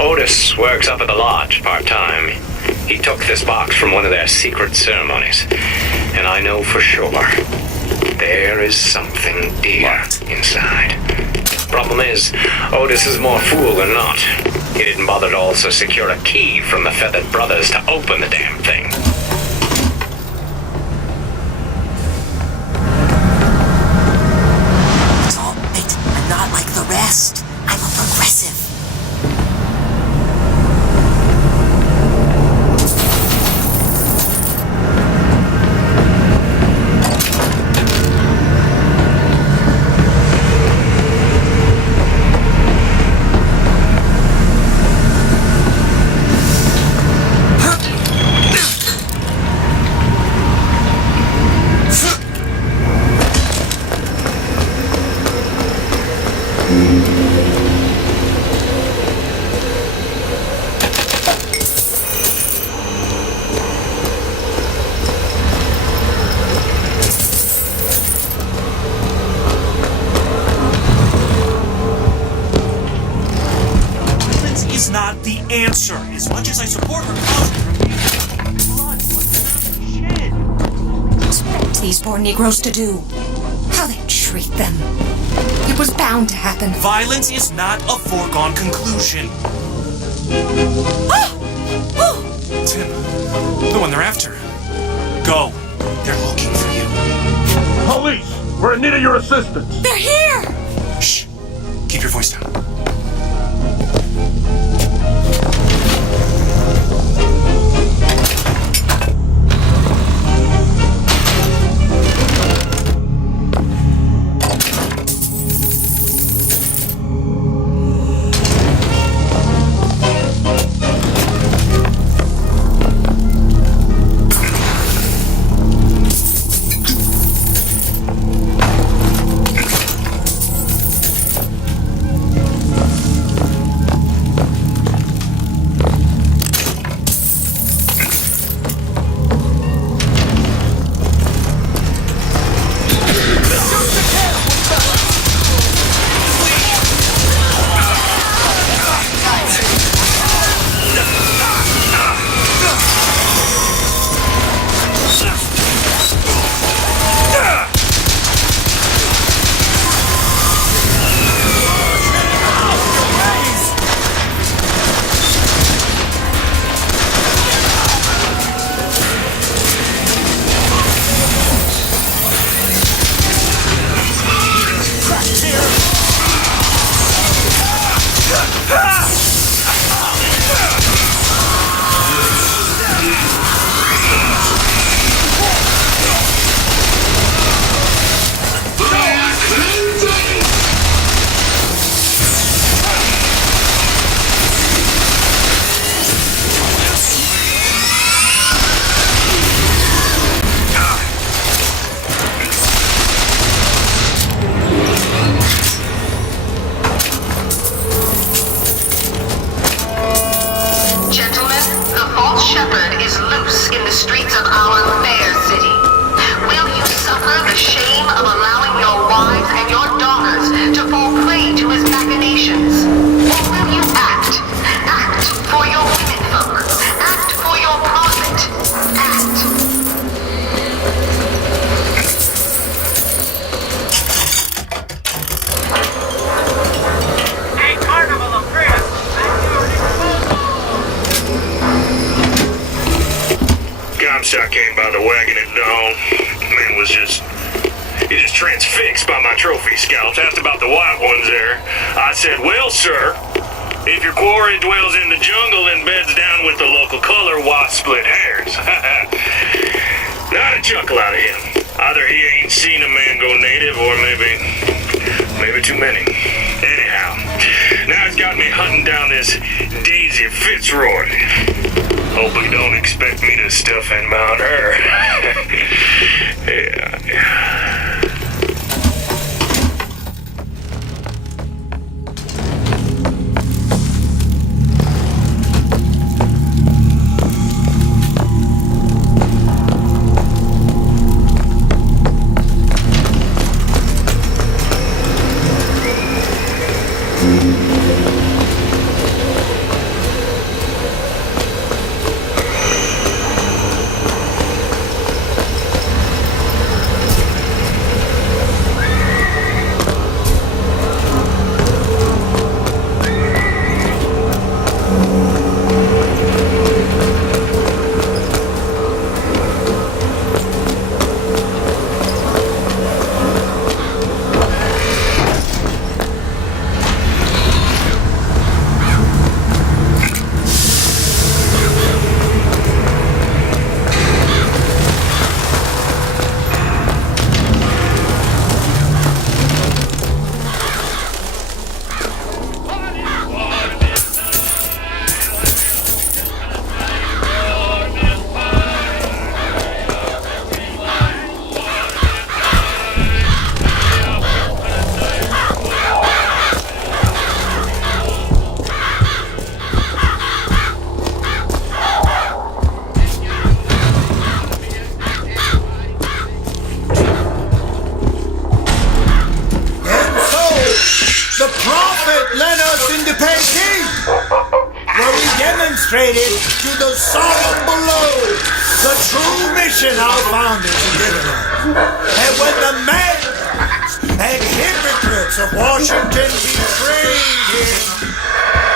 Otis works up at the lodge part-time. He took this box from one of their secret ceremonies. And I know for sure there is something dear inside. Problem is, Otis is more fool than not. He didn't bother to also secure a key from the Feathered Brothers to open the damn thing. It's all right. I'm not like the rest. I'm a progressive. Not the answer. As much as I support her cause, blood was shed. These poor Negroes to do. How they treat them. It was bound to happen. Violence is not a foregone conclusion. Tim, the one they're after. Go. They're looking for you. Police! We're in need of your assistance! They're here! Shh. Keep your voice down. Bioshock came by the wagon at dawn. Man was just transfixed by my trophy scalps. Asked about the white ones there. I said, well, sir, if your quarry dwells in the jungle and beds down with the local color, why split hairs? Not a chuckle out of him. Either he ain't seen a man go native, or maybe too many. Anyhow, now he's got me hunting down this Daisy Fitzroy. Hope he don't expect me to stuff and mount her. Yeah. demonstrated to the solid below the true mission our founders had given us. And when the madmen and hypocrites of Washington betrayed him,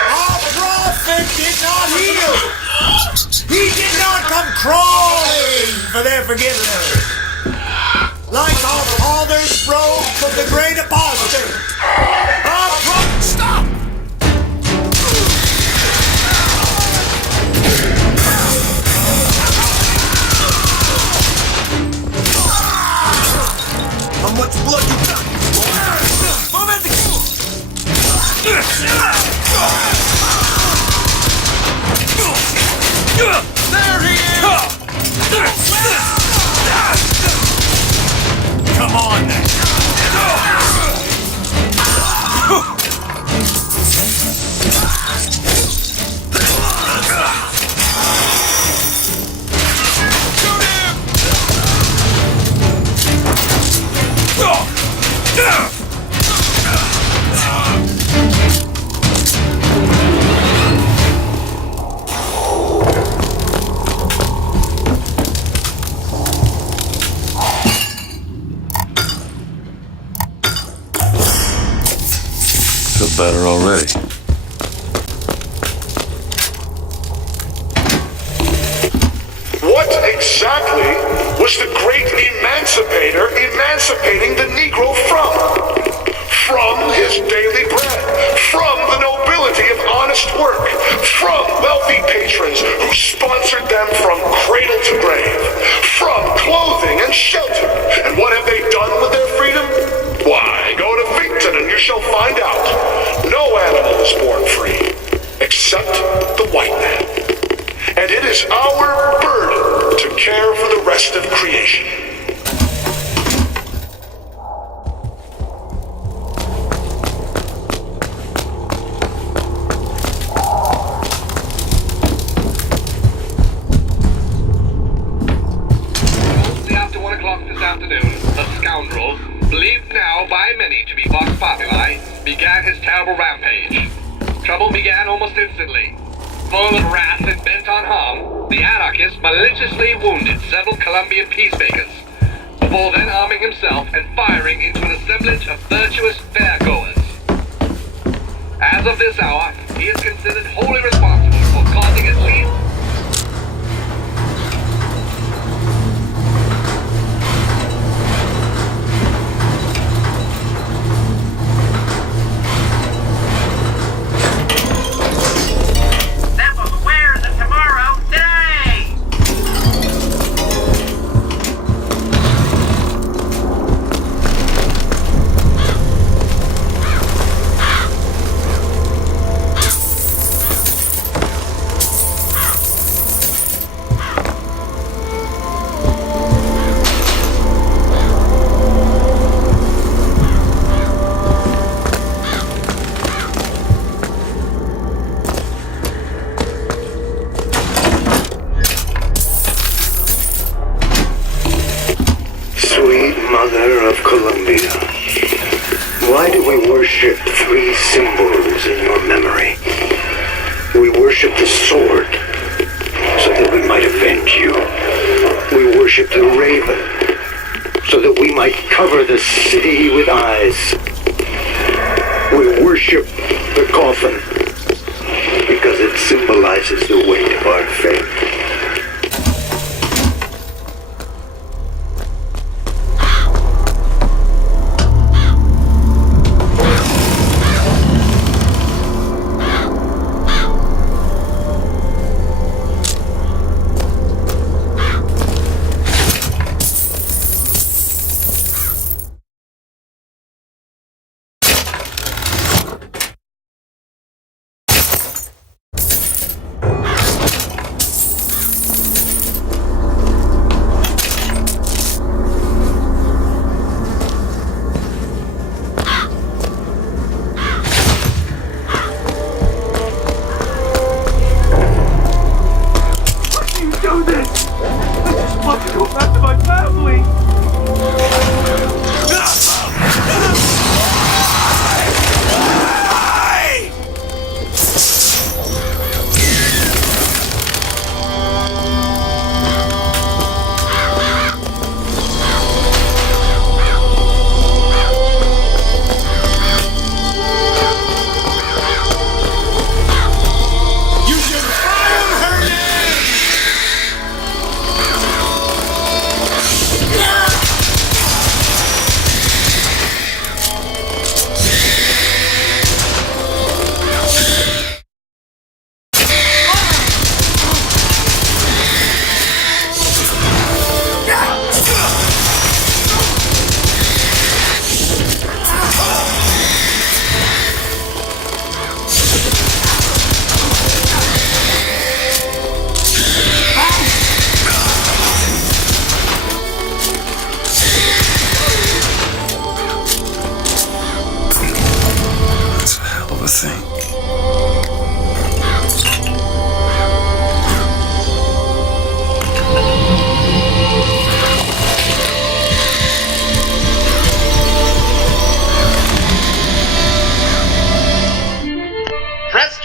our prophet did not heal. He did not come crawling for their forgiveness. Like our fathers broke with the great apostate. Our prophet... Stop! How much blood you got? Move it! There he is! Come on then! Feel better already. What exactly was the great emancipator emancipating the Negro from? From his daily bread, from the nobility of honest work, from wealthy patrons who sponsored them from cradle to grave, from clothing and shelter. And what have they done with their freedom? Why, go to Victon and you shall find out. No animal is born free, except the white man. And it is our burden to care for the rest of creation. After 1 o'clock this afternoon, a scoundrel, believed now by many to be Vox Populi, began his terrible rampage. Trouble began almost instantly. Full of wrath and bent on harm, the anarchist maliciously wounded several Colombian peacemakers, before then arming himself and firing into an assemblage of virtuous fairgoers. As of this hour, he is considered wholly responsible for causing at least Mother of Columbia, why do we worship three symbols in your memory? We worship the sword, so that we might avenge you. We worship the raven, so that we might cover the city with eyes. We worship the coffin, because it symbolizes the weight of our faith.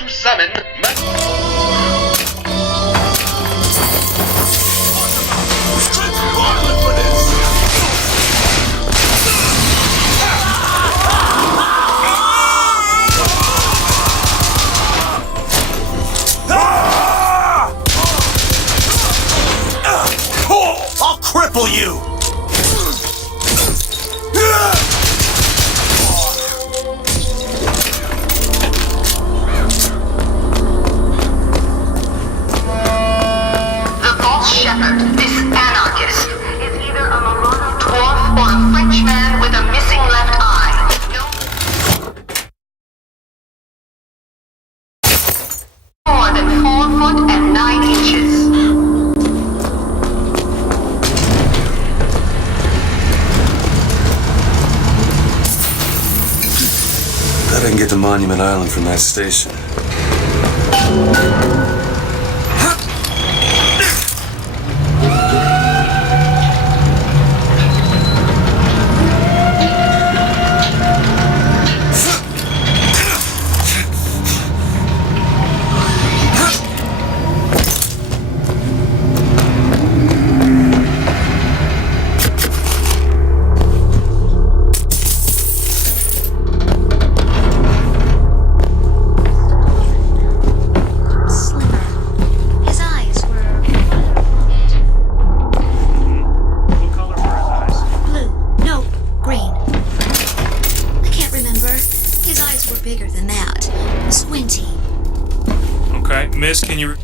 to summon... I'll cripple you! The false shepherd, this anarchist, is either a Marauder dwarf or a French man with a missing left eye. No more than 4 foot and 9 inches. Bet I can get to Monument Island from that station. Miss, can you...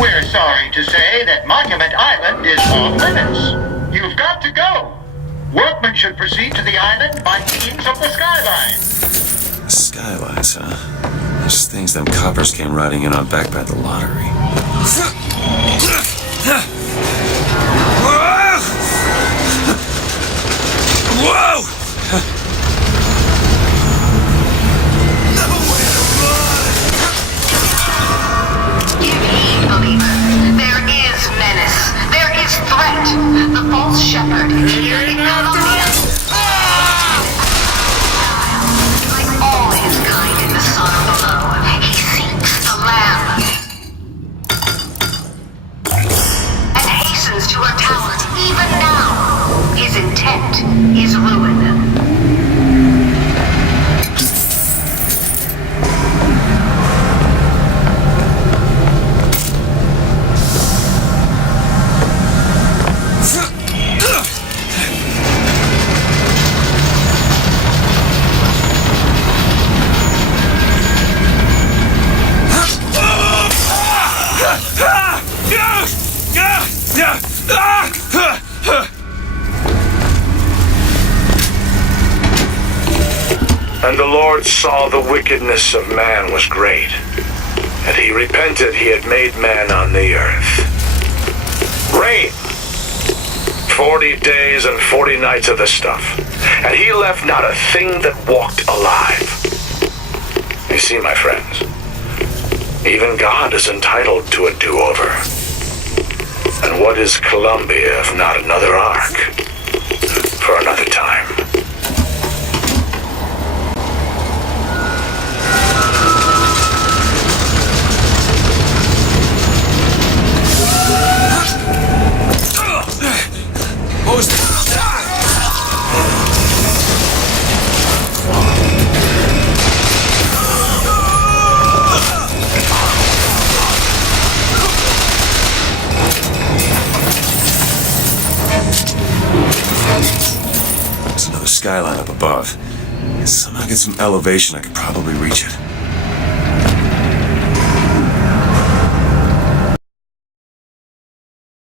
We're sorry to say that Monument Island is off limits. You've got to go. Workmen should proceed to the island by means of the skyline. Skylines, huh? Those things them coppers came riding in on back by the lottery. Whoa! Give heed, believer. There is menace. There is threat. The false shepherd here in Columbia. Like all his kind in the sun below, he seeks the lamb. And hastens to her tower even now. His intent is ruin. And the Lord saw the wickedness of man was great, and he repented he had made man on the earth. Rain! 40 days and 40 nights of the stuff, and he left not a thing that walked alive. You see, my friends, even God is entitled to a do-over. And what is Columbia if not another ark for another time? What was that? There's another skyline up above. Somehow get some elevation, I could probably reach it.